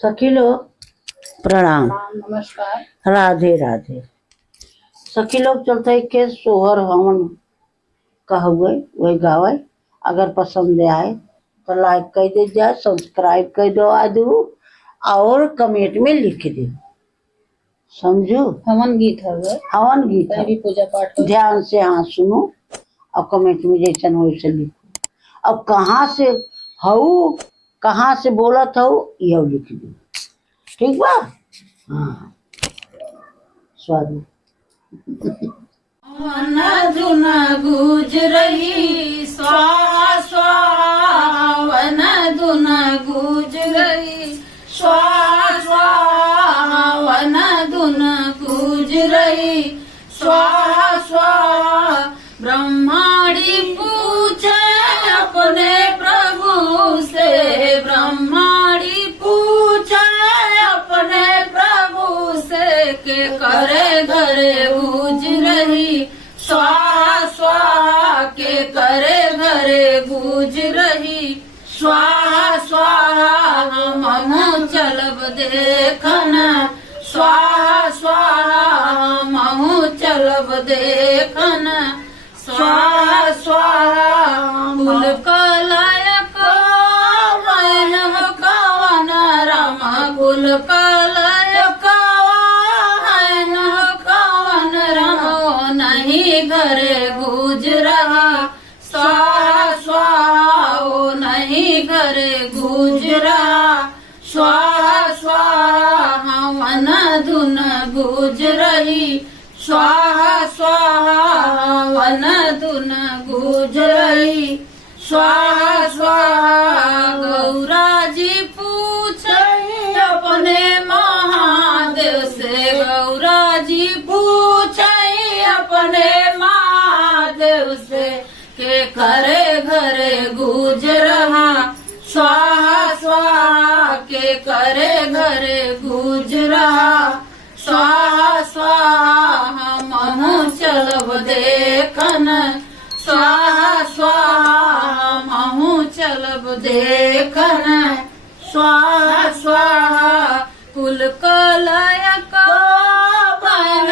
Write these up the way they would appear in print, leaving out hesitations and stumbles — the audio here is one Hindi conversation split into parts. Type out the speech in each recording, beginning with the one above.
सखी लोग प्रणाम। नमस्कार। राधे राधे। सखी लोग चलते के सोहर हवन कहुए वही गावे। अगर पसंद आए तो लाइक कर दे जाए, सब्सक्राइब कर दो आदू और कमेंट में लिख दे। समझू? हवन गीत है, हवन गीत कहीं भी पूजा पाठ हो। ध्यान से हाँ सुनो और कमेंट में जैसन वैसे लिखो। अब कहाँ से हऊ, कहाँ से बोलत हऊ यह लिख दो। ठीक बा? हाँ स्वागत। वन धुन गूंज रही स्वाहा स्वाहा, वन धुन गूंज रही स्वाहा स्वाहा, वन धुन गूंज रही स्वाहा स्वाहा। ब्रह्माणी पूछे अपने प्रभु से, ब्रह्माणी पूछे अपने प्रभु से के करे घरे गूंज रही स्वाहा स्वाहा, के करे घरे गूंज रही स्वाहा स्वाहा। महु चलब देखन स्वाहा स्वाहा, महु चलब देखन स्वाहा स्वाहा। फूल कलायक वैन कवन राम, फूल कलायक वैन कवन राम। नहीं घरे गूंज रहा स्वाहा स्वाहा, ओ नहीं घरे गूंज रहा स्वाहा स्वाहा। वन धुन गूंज रही स्वाहा स्वाहा, वन धुन गूंज रही स्वाहा स्वाहा। गौरा जी पूछे अपने महादेव से, गौरा जी पूछे अपने महादेव से के करे घरे गूंज रहा स्वाहा स्वाहा, के करे घरे गूंज रहा स्वाहा स्वाहा। महु चलब देखन स्वाहा स्वाहा, महु चलब देखन स्वाहा स्वाहा। कुल कलायक बन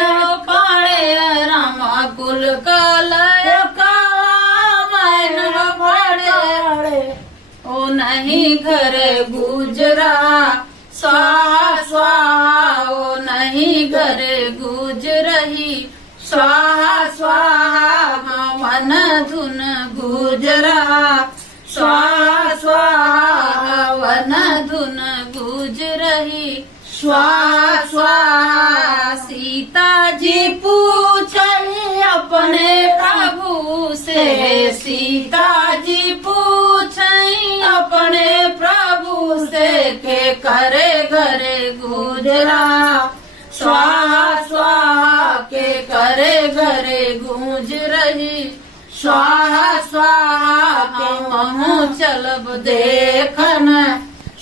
पड़े रामा, कुल कलायक बन पड़े ओ नहीं घरे गूंज रहा स्वाहा स्वाहा, ओ नहीं घरे गूंज रही स्वाहा स्वाहा। वन धुन गूंज रहा स्वाहा स्वाहा, वन धुन गूंज रही स्वाहा स्वाहा। सीता जी पूछी अपने प्रभु से, सीता जी पूछी अपने प्रभु से के करे घरे गूंज रहा स्वाहा स्वाहा, के करे घरे गूंज रही स्वाहा स्वाहा। के महु चलब देखन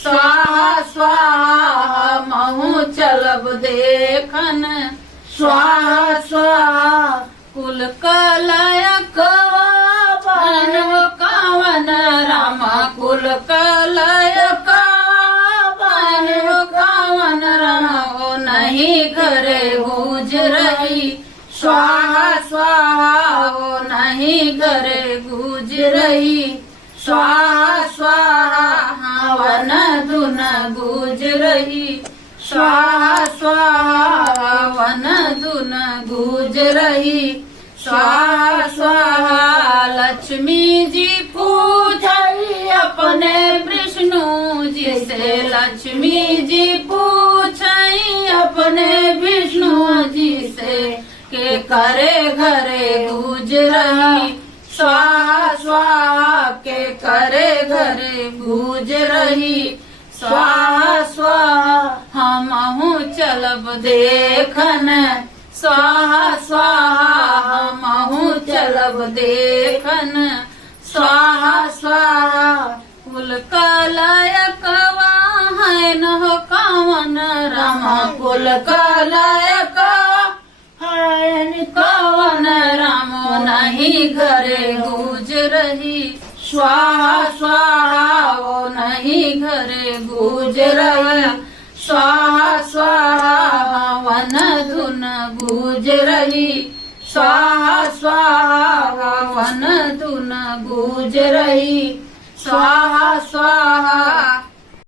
स्वाहा स्वाहा, महु चलब देखन स्वाहा स्वाहा। कुल कलायक बन कवन रामा, कुल कलायक बन कवन रामा। ओ नहीं घरे गूंज रही स्वाहा स्वाहा, ओ नहीं घरे गूंज रही स्वाहा स्वाहा। वन धुन गूंज रही स्वाहा स्वाहा, वन धुन गूंज रही स्वाहा स्वाहा। लक्ष्मी जी पूछी अपने विष्णु जी से, लक्ष्मी जी पूछी अपने विष्णु जी से के करे घरे गूंज रही स्वाहा स्वाहा, के करे घरे गूंज रही स्वाहा स्वाहा। हमहु चलब देखन स्वाहा स्वाहा, हमहु चलब देखन स्वाहा स्वाहा। कुल कलायक वाहन हो कवन रामा, कुल कलायक कवन रामो नहीं घरे गूंज रही स्वाहा स्वाहा वो नहीं घरे गुज रही स्वाहा स्वाहा हवन धुन गुज रही स्वाहा स्वाहा हवन धुन गुज रही स्वाहा स्वाहा